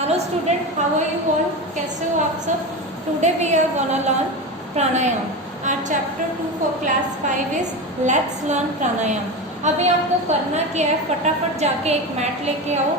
Hello student, how are you all? कैसे हो आप सब? Today we are gonna learn pranayama. Our chapter 2 for class 5 is let's learn pranayama. अभी आपको करना क्या है, फटाफट जाके एक मैट लेके आओ।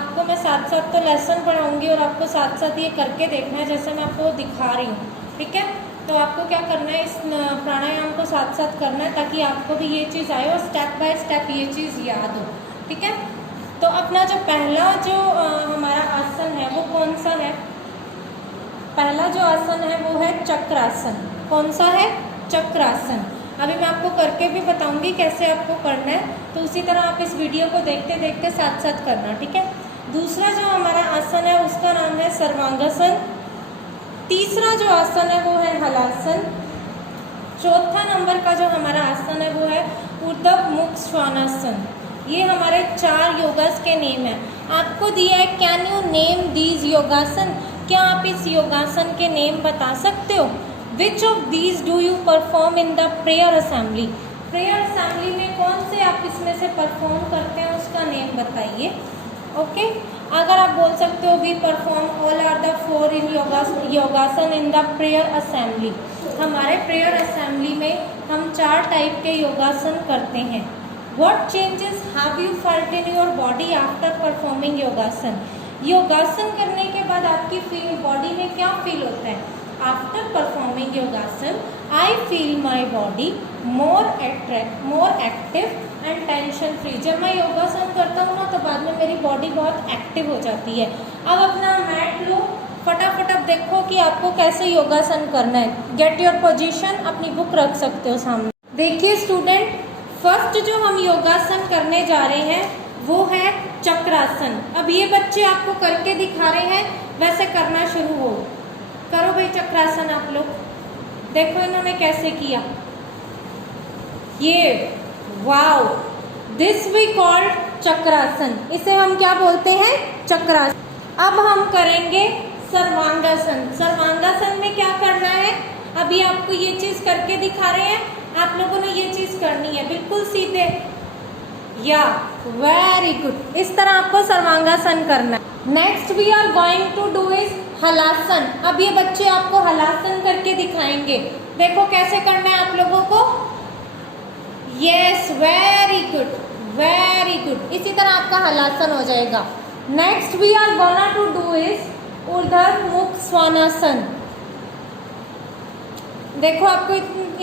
आपको मैं साथ साथ तो लेसन पढ़ाऊंगी और आपको साथ साथ ये करके देखना है जैसे मैं आपको दिखा रही हूँ, ठीक है? तो आपको क्या करना है, इस प्राणायाम को साथ साथ करना है ताकि आपको भी ये चीज़ आए और स्टेप बाय स्टेप ये चीज़ याद हो, ठीक है? तो अपना जो पहला जो हमारा आसन है वो कौन सा है? पहला जो आसन है वो है चक्रासन। कौन सा है? चक्रासन। अभी मैं आपको करके भी बताऊंगी कैसे आपको करना है, तो उसी तरह आप इस वीडियो को देखते देखते साथ साथ करना, ठीक है? दूसरा जो हमारा आसन है उसका नाम है सर्वांगासन। तीसरा जो आसन है वो है हलासन। चौथा नंबर का जो हमारा आसन है वो है ऊर्ध्व मुख श्वानासन। ये हमारे 4 योगास के नेम है। आपको दिया है कैन यू नेम दीज योगासन। क्या आप इस योगासन के नेम बता सकते हो? Which of these do you perform in the prayer assembly. Prayer assembly में कौन से आप इसमें से परफॉर्म करते हैं उसका नेम बताइए। ओके, अगर आप बोल सकते हो we perform all are the 4 in yogasan in the prayer assembly. हमारे प्रेयर असेंबली में हम 4 टाइप के योगासन करते हैं। What changes have you felt in your body after performing योगासन? योगासन करने के बाद आपकी बॉडी में क्या फील होता है? आफ्टर परफॉर्मिंग योगासन I feel my body more active and tension free. जब मैं योगासन करता हूँ ना तो बाद में मेरी बॉडी बहुत एक्टिव हो जाती है। अब अपना मैट लो, फटाफट अब देखो कि आपको कैसे योगासन करना है। गेट योर पोजीशन, अपनी बुक रख सकते हो सामने। देखिए स्टूडेंट, फर्स्ट जो हम योगासन करने जा रहे हैं वो है चक्रासन। अब ये बच्चे आपको करके दिखा रहे हैं, वैसे करना शुरू हो। करो भाई चक्रासन आप लोग। देखो इन्होंने कैसे किया। ये वाओ, दिस वी कॉल्ड चक्रासन। इसे हम क्या बोलते हैं? चक्रासन। अब हम करेंगे सर्वांगासन। सर्वांगासन में क्या करना है? अभी आपको ये चीज करके दिखा रहे हैं, आप लोगों ने ये चीज करनी है बिल्कुल सीधे। या वेरी गुड, इस तरह आपको सर्वांगासन करना है। Next we are going to do is halasan. अब ये बच्चे आपको हलासन करके दिखाएंगे। देखो कैसे करना है आप लोगों को। Yes, very good very good. इसी तरह आपका हलासन हो जाएगा। Next we are gonna to do is urdhva mukh Shvanasana. देखो आपको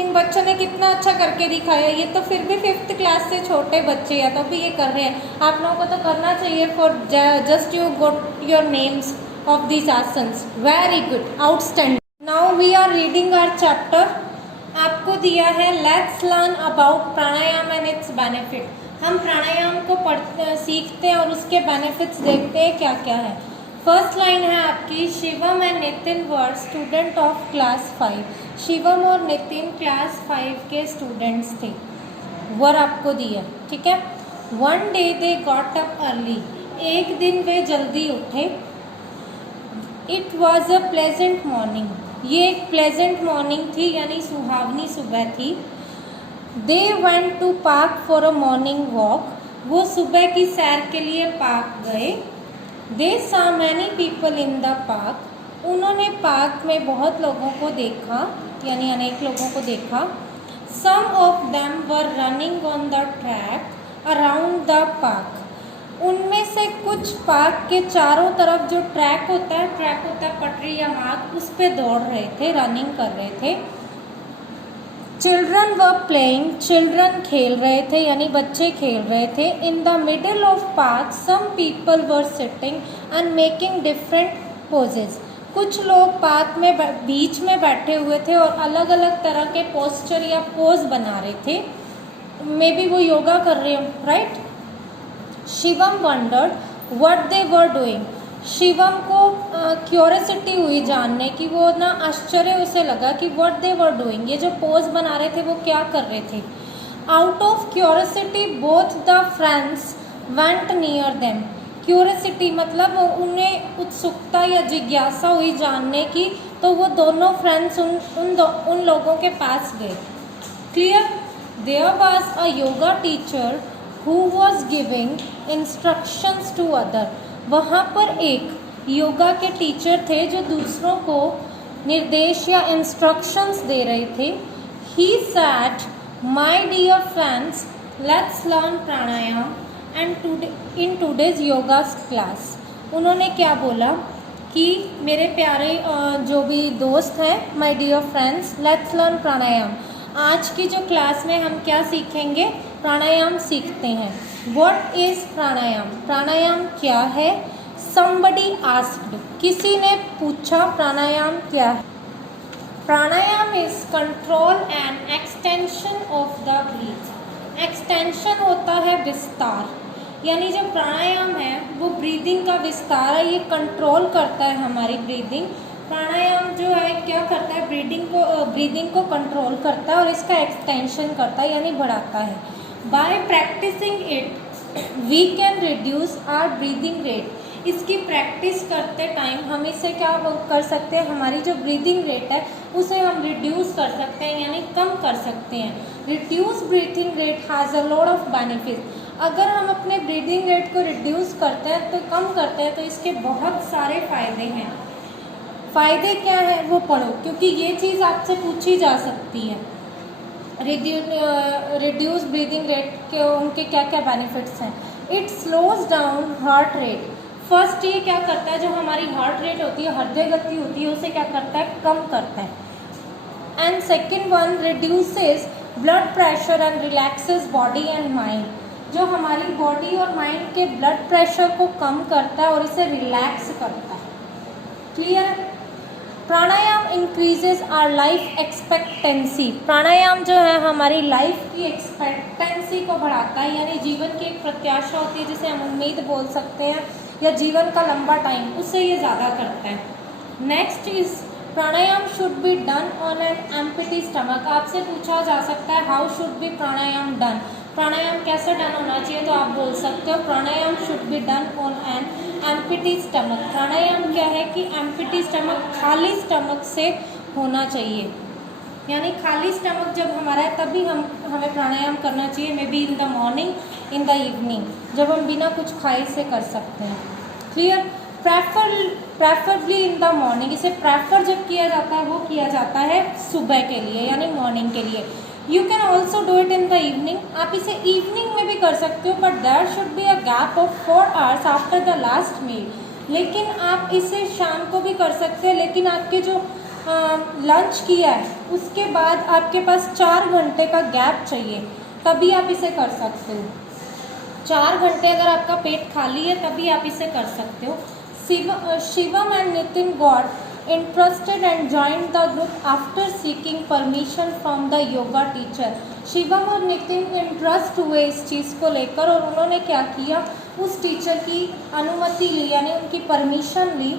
इन बच्चों ने कितना अच्छा करके दिखाया। ये तो फिर भी 5th क्लास से छोटे बच्चे हैं तो भी ये कर रहे हैं। आप लोगों को तो करना चाहिए for just you got your names of this asanas. Very good, outstanding. Now we are reading our chapter. आपको दिया है let's learn about pranayama and it's benefit. हम प्राणायाम को सीखते हैं और उसके बेनिफिट्स देखते हैं क्या क्या है। फर्स्ट लाइन है आपकी, Shivam and Nitin were student of class 5। Shivam और नितिन क्लास 5 के स्टूडेंट्स थे। वर आपको दिया, ठीक है। One day they got up early. एक दिन वे जल्दी उठे। It was a pleasant morning. ये एक प्लेजेंट मॉर्निंग थी, यानी सुहावनी सुबह थी। They went to park for a morning walk. वो सुबह की सैर के लिए पार्क गए। They saw many people in the park. उन्होंने पार्क में बहुत लोगों को देखा, यानी अनेक लोगों को देखा। Some of them were running on the track around the park. उनमें से कुछ पार्क के चारों तरफ जो ट्रैक होता है पटरी या मार्ग, उस पे दौड़ रहे थे, रनिंग कर रहे थे। Children were playing. चिल्ड्रन खेल रहे थे, यानी बच्चे खेल रहे थे। In the middle of park some people were sitting and making different poses. कुछ लोग पार्क में बीच में बैठे हुए थे और अलग अलग तरह के पोस्चर या पोज बना रहे थे। मे बी वो योगा कर रहे हो, right. Shivam wondered what they were doing. Shivam को क्यूरियोसिटी हुई जानने की, वो ना आश्चर्य उसे लगा कि व्हाट दे वर डूइंग, ये जो पोज बना रहे थे वो क्या कर रहे थे। Out of curiosity both the friends went near them. Curiosity मतलब उन्हें उत्सुकता या जिज्ञासा हुई जानने की, तो वो दोनों फ्रेंड्स उन लोगों के पास गए। Clear. There was a yoga teacher who was giving instructions to other। वहाँ पर एक योगा के टीचर थे जो दूसरों को निर्देश या इंस्ट्रक्शंस दे रहे थे। He said, my dear friends, let's learn pranayama and in today's yoga class. उन्होंने क्या बोला कि मेरे प्यारे जो भी दोस्त हैं, my dear friends, let's learn pranayama. आज की जो क्लास में हम क्या सीखेंगे? प्राणायाम सीखते हैं। व्हाट इज प्राणायाम? प्राणायाम क्या है? समबडी आस्क्ड, किसी ने पूछा प्राणायाम क्या है? Pranayama is control and extension of the breath. Extension होता है विस्तार, यानी जो प्राणायाम है वो ब्रीदिंग का विस्तार है, ये कंट्रोल करता है हमारी ब्रीदिंग। प्राणायाम जो है क्या करता है? ब्रीदिंग को कंट्रोल करता है और इसका एक्सटेंशन करता है, यानी बढ़ाता है। By practicing it we can reduce our breathing rate. इसकी प्रैक्टिस करते टाइम हम इससे क्या कर सकते हैं? हमारी जो ब्रीदिंग रेट है उसे हम रिड्यूस कर सकते हैं, यानी कम कर सकते हैं। Reduce breathing rate has a lot of benefit. अगर हम अपने ब्रीदिंग रेट को रिड्यूस करते हैं, तो कम करते हैं, तो इसके बहुत सारे फ़ायदे हैं। फ़ायदे क्या हैं वो पढ़ो, क्योंकि ये चीज़ आपसे पूछी जा सकती है। रिड्यूस ब्रीदिंग रेट के उनके क्या क्या बेनिफिट्स हैं? It slows down heart rate. First ये क्या करता है? जो हमारी हार्ट रेट होती है, हृदय गति होती है, उसे क्या करता है? कम करता है। And second one, reduces blood pressure and relaxes body and mind. जो हमारी बॉडी और माइंड के ब्लड प्रेशर को कम करता है और इसे रिलैक्स करता है। Clear? Pranayama increases our life expectancy. Pranayama जो है हमारी लाइफ की एक्सपेक्टेंसी को बढ़ाता है, यानी जीवन की एक प्रत्याशा होती है जिसे हम उम्मीद बोल सकते हैं, या जीवन का लंबा टाइम, उससे ये ज़्यादा करता है। Next is pranayama should be done on an empty stomach. आपसे पूछा जा सकता है how should be pranayama done? Pranayama कैसे डन होना चाहिए? तो आप बोल सकते हो pranayama should be done on an empty stomach. Pranayama क्या है कि एम्प्टी स्टमक, खाली स्टमक से होना चाहिए, यानी खाली स्टमक जब हमारा है तभी हमें प्राणायाम करना चाहिए। Maybe in the morning, in the evening, जब हम बिना कुछ खाए से कर सकते हैं। Clear? Preferably in the morning. इसे प्रेफर जब किया जाता है वो किया जाता है सुबह के लिए, यानी मॉर्निंग के लिए। You can also do it in the evening. आप इसे इवनिंग में भी कर सकते हो, but there should be a gap of 4 hours after the last meal. लेकिन आप इसे शाम को भी कर सकते हैं, लेकिन आपके जो लंच किया है उसके बाद आपके पास 4 घंटे का गैप चाहिए, तभी आप इसे कर सकते हो। 4 घंटे अगर आपका पेट खाली है तभी आप इसे कर सकते हो। Shivam and Nitin got interested and joined the group after seeking permission from the yoga teacher. Shivam और नितिन इंटरेस्ट हुए इस चीज़ को लेकर और उन्होंने क्या किया? उस टीचर की अनुमति ली, यानी उनकी परमिशन ली,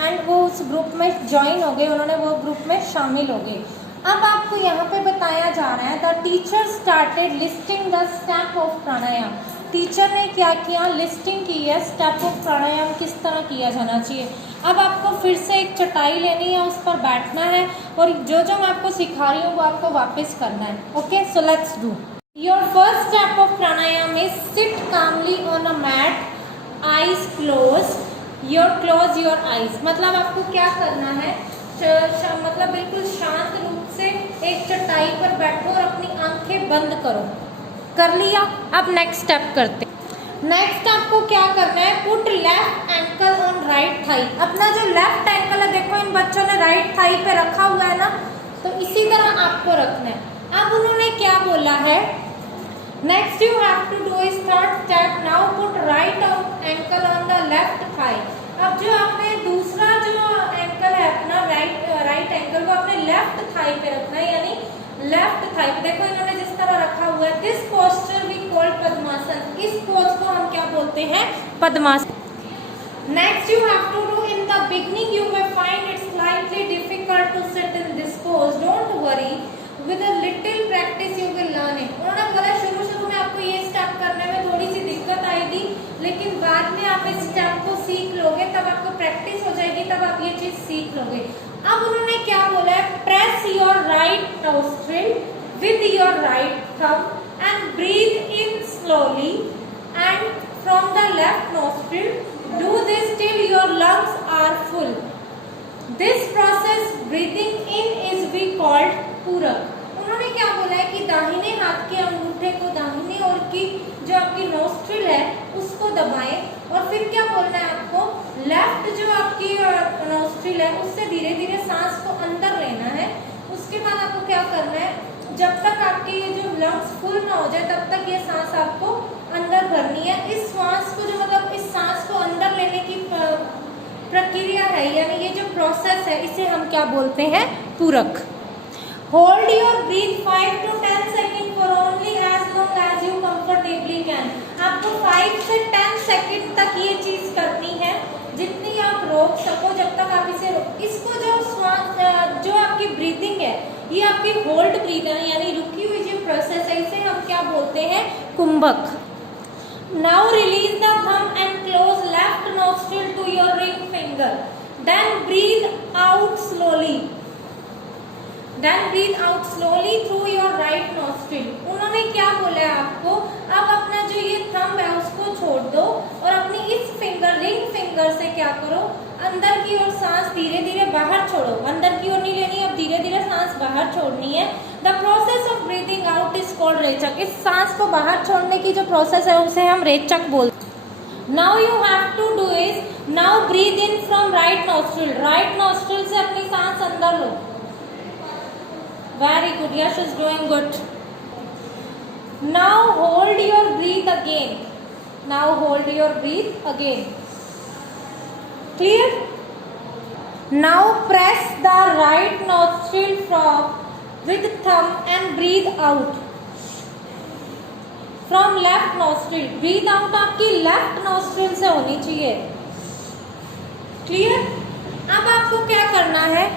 एंड वो उस ग्रुप में ज्वाइन हो गए, उन्होंने वो ग्रुप में शामिल हो गए। अब आपको यहाँ पे बताया जा रहा है the teacher started listing the step of pranayama. Teacher ने क्या किया? लिस्टिंग की है स्टेप ऑफ प्राणायाम किस तरह किया जाना चाहिए। अब आपको फिर से एक चटाई लेनी है, उस पर बैठना है और जो जो मैं आपको सिखा रही हूँ वो आपको वापस करना है। Okay, so let's do. Your first step of pranayama is sit calmly on a mat, eyes close. Close your eyes, मतलब आपको क्या करना है? मतलब बिल्कुल शांत रूप से एक चटाई पर बैठो और अपनी आंखें बंद करो। कर लिया? अब नेक्स्ट स्टेप करते। नेक्स्ट आपको क्या करना है? Put left ankle on right thigh. अपना जो लेफ्ट एंकल है, देखो इन बच्चों ने राइट थाई पे रखा हुआ है ना, तो इसी तरह आपको रखना है। अब उन्होंने क्या बोला है? Next you have to do is third step, now put right ankle on the left thigh. अब जो आपने दूसरा जो एंकल है अपना राइट एंकल को अपने लेफ्ट थाई पे रखना है, यानी लेफ्ट थाई पे। देखो इन्होंने जिस तरह रखा हुआ है, this posture we call Padmasana. इस पोज को हम क्या बोलते हैं? Padmasana. Next you have to do in the beginning you may find it slightly difficult to sit in this pose, don't worry, with a little practice you will learn it. उन्होंने बोला शुरू में आपको ये स्टेप करने में थोड़ी सी दिक्कत आएगी, लेकिन बाद में आप इस स्टेप को सीख लोगे, तब आपको प्रैक्टिस हो जाएगी, तब आप ये चीज सीख लोगे। अब उन्होंने क्या बोला है? Press your right nostril with your right thumb and breathe in slowly and from the left nostril Do this till your lungs are full. This process breathing in is we called पूरक। उन्होंने क्या बोला है कि दाहिने हाथ के अंगूठे को दाहिने ओर की जो आपकी नोस्ट्रिल है उसको दबाएं, और फिर क्या बोलना है आपको, लेफ्ट जो आपकी नोस्ट्रिल है उससे धीरे धीरे सांस को अंदर लेना है। उसके बाद आपको क्या करना है, जब तक आपके ये जो लंग्स फुल ना हो जाए तब तक ये सांस आपको अंदर भरनी है। इस सांस को जो मतलब इस सांस को अंदर लेने की प्रक्रिया है, यानी ये जो प्रोसेस है, इसे हम क्या बोलते हैं, पूरक। Hold your breath 5 to 10 second for only as long as you comfortably can. आपको 5 से 10 सेकेंड तक ये चीज करनी है, जितनी आप रोक सको, जब तक आप इसे इसको जो श्वास जो आपकी ब्रीथिंग है ये आपकी होल्ड ब्रीथ है, यानी रुकी हुई जो प्रोसेस है, इसे हम क्या बोलते हैं, कुंभक। Now release the thumb and close left nostril to your ring finger, then breathe out slowly, then breathe out slowly through your right nostril. उन्होंने क्या बोला है आपको, अब अपना जो ये थंब है उसको छोड़ दो और अपनी इस फिंगर रिंग फिंगर से क्या करो, अंदर की ओर सांस धीरे धीरे बाहर छोड़ो। अंदर की ओर नहीं लेनी, अब धीरे धीरे सांस बाहर छोड़नी है। The process of breathing out is called rechak. इस सांस को बाहर छोड़ने की जो प्रोसेस है उसे हम रेचक बोलते हैं। Now you have to do is, now breathe in from right nostril. Right nostril से अपनी सांस अंदर लो। Very good. Yash is doing good. Now hold your breath again. Now hold your breath again. Clear? Now press the right nostril from with thumb and breathe out. From left nostril. Breathe out आपकी left nostril से होनी चाहिए। Clear? अब आपको क्या करना है,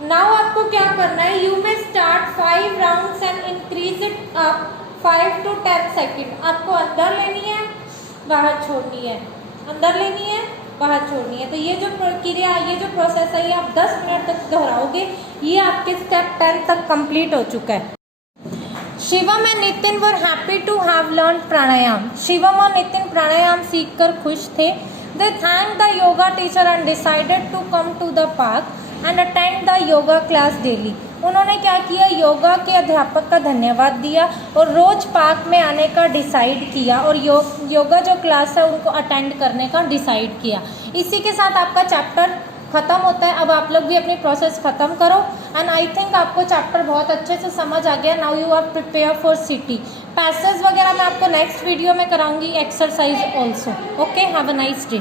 now आपको क्या करना है, यू में start 5 rounds and increase it up 5 to 10 second. आपको अंदर लेनी है, बाहर छोड़नी है, अंदर लेनी है, बाहर छोड़नी है। तो ये जो प्रक्रिया, ये जो प्रोसेस है, ये आप 10 मिनट तक दोहराओगे। ये आपके स्टेप 10 तक कंप्लीट हो चुका है। Shivam and Nitin were happy to have learn pranayama. Shivam और नितिन प्राणायाम सीखकर खुश थे। They thank the yoga teacher and decided to come to the park and attend the yoga class daily. उन्होंने क्या किया, योगा के अध्यापक का धन्यवाद दिया और रोज पार्क में आने का डिसाइड किया, और योगा जो क्लास है उनको अटेंड करने का डिसाइड किया। इसी के साथ आपका चैप्टर खत्म होता है। अब आप लोग भी अपनी प्रोसेस खत्म करो, एंड आई थिंक आपको चैप्टर बहुत अच्छे से समझ आ गया। Now you are prepare for city. Passage वगैरह मैं आपको नेक्स्ट वीडियो में कराऊंगी, exercise also. Okay, have a nice day.